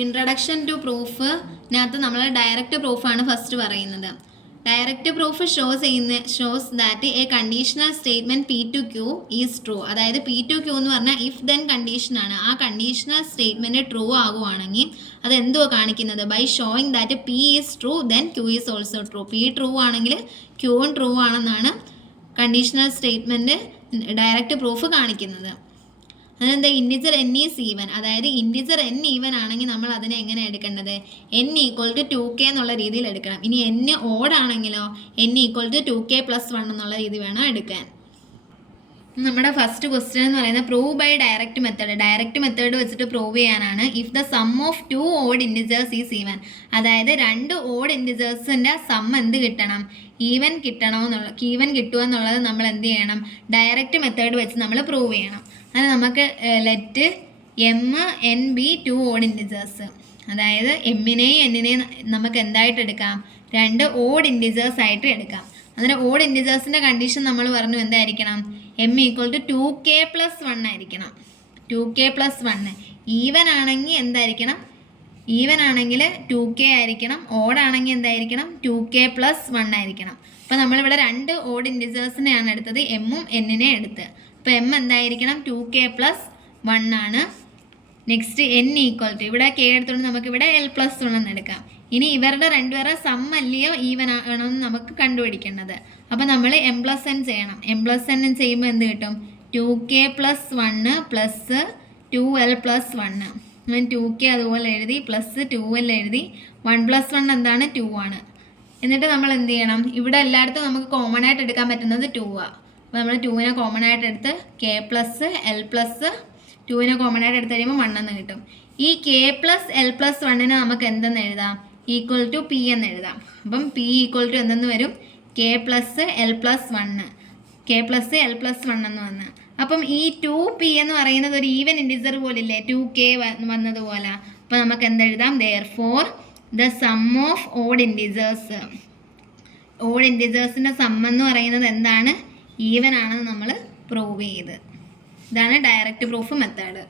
Introduction to പ്രൂഫിനകത്ത് നമ്മൾ direct പ്രൂഫാണ് ഫസ്റ്റ് പറയുന്നത്. Direct proof shows that a conditional statement P to Q is true. അതായത് P to Q എന്ന് പറഞ്ഞാൽ ഇഫ് ദെൻ കണ്ടീഷനാണ്. ആ കണ്ടീഷണൽ സ്റ്റേറ്റ്മെന്റ് ട്രൂ ആകുവാണെങ്കിൽ അത് എന്തുവാ കാണിക്കുന്നത്? By showing that P is true then Q is also true. P true ആണെങ്കിൽ ക്യൂവും ട്രൂ ആണെന്നാണ് കണ്ടീഷണൽ സ്റ്റേറ്റ്മെന്റ് ഡയറക്റ്റ് പ്രൂഫ് കാണിക്കുന്നത്. അതെന്താ? Integer n is even. അതായത് ഇൻഡിജർ എൻ ഈവൻ ആണെങ്കിൽ നമ്മൾ അതിനെ എങ്ങനെ എടുക്കേണ്ടത്? എൻ ഈക്വൽ ടു 2k എന്നുള്ള രീതിയിൽ എടുക്കണം. ഇനി എൻ ഓഡ് ആണെങ്കിലോ എൻ ഈക്വൽ ടു 2k + 1 എന്നുള്ള രീതി വേണം എടുക്കാൻ. നമ്മുടെ ഫസ്റ്റ് ക്വസ്റ്റ്യൻ എന്ന് പറയുന്നത് prove by direct method. Direct method വെച്ചിട്ട് പ്രൂവ് ചെയ്യാനാണ്. If the sum of 2 odd integers is even. അതായത് 2 ഓഡ് ഇൻഡിജേഴ്സിൻ്റെ സം എന്ത് കിട്ടണം? ഈവൻ കിട്ടുമോ എന്നുള്ളത് നമ്മൾ എന്ത് ചെയ്യണം? ഡയറക്റ്റ് മെത്തേഡ് വെച്ച് നമ്മൾ പ്രൂവ് ചെയ്യണം. അത് നമുക്ക് let M N B 2 odd integers. അതായത് എമ്മിനെയും എന്നിനെയും നമുക്ക് എന്തായിട്ട് എടുക്കാം? 2 ഓഡ് ഇൻഡിജേഴ്സ് ആയിട്ട് എടുക്കാം. അതിന് ഓഡ് ഇൻഡിജേഴ്സിൻ്റെ കണ്ടീഷൻ നമ്മൾ പറഞ്ഞു എന്തായിരിക്കണം? എം ഈക്വൽ ടു 2k + 1 ആയിരിക്കണം. 2k + 1. ഈവൻ ആണെങ്കിൽ എന്തായിരിക്കണം? ഈവൻ ആണെങ്കിൽ 2k ആയിരിക്കണം. ഓഡ് ആണെങ്കിൽ എന്തായിരിക്കണം? 2k + 1 ആയിരിക്കണം. അപ്പോൾ നമ്മളിവിടെ 2 ഓഡ് ഇൻഡിജേഴ്സിനെയാണ് എടുത്തത്, എമ്മും എന്നിനെ എടുത്ത്. അപ്പോൾ എം എന്തായിരിക്കണം? 2k + 1 ആണ്. നെക്സ്റ്റ് എൻ ഈക്വൽ ടു, ഇവിടെ കെ എടുത്തുകൊണ്ട് നമുക്കിവിടെ l + 1 എന്ന് എടുക്കാം. ഇനി ഇവരുടെ രണ്ടുപേരുടെ സം അല്ലയോ ഈവൻ ആണോ എന്ന് നമുക്ക് കണ്ടുപിടിക്കേണ്ടത്. അപ്പോൾ നമ്മൾ m + n ചെയ്യണം. m + n ചെയ്യുമ്പോൾ എന്ത് കിട്ടും? 2k + 1 + 2l + 1. ഞാൻ 2k അതുപോലെ എഴുതി, പ്ലസ് 2l എഴുതി. 1 + 1 എന്താണ്? 2 ആണ്. എന്നിട്ട് നമ്മൾ എന്ത് ചെയ്യണം? ഇവിടെ എല്ലായിടത്തും നമുക്ക് കോമൺ ആയിട്ട് എടുക്കാൻ പറ്റുന്നത് 2 ആണ്. അപ്പോൾ നമ്മൾ 2നെ കോമൺ ആയിട്ട് എടുത്ത് k + l + 2നെ കോമൺ ആയിട്ട് എടുത്ത് കഴിയുമ്പോൾ 1 എന്ന് കിട്ടും. ഈ k + l + 1നെ നമുക്ക് എന്തെന്ന് എഴുതാം? ഈക്വൽ ടു p എന്ന് എഴുതാം. അപ്പം p ഈക്വൽ ടു എന്തെന്ന് വരും? k + l + 1. k + l + 1 എന്ന് വന്ന്. അപ്പം ഈ 2p എന്ന് പറയുന്നത് ഒരു ഈവൻ ഇൻഡിജർ പോലില്ലേ? 2k വന്നതുപോലെ. അപ്പോൾ നമുക്ക് എന്തെഴുതാം? therefore the sum of odd ഇൻഡിജേഴ്സിൻ്റെ സം എന്ന് പറയുന്നത് എന്താണ്? ഈവൻ ആണെന്ന് നമ്മൾ പ്രൂവ് ചെയ്ത്. ഇതാണ് ഡയറക്റ്റ് പ്രൂഫ് മെത്തേഡ്.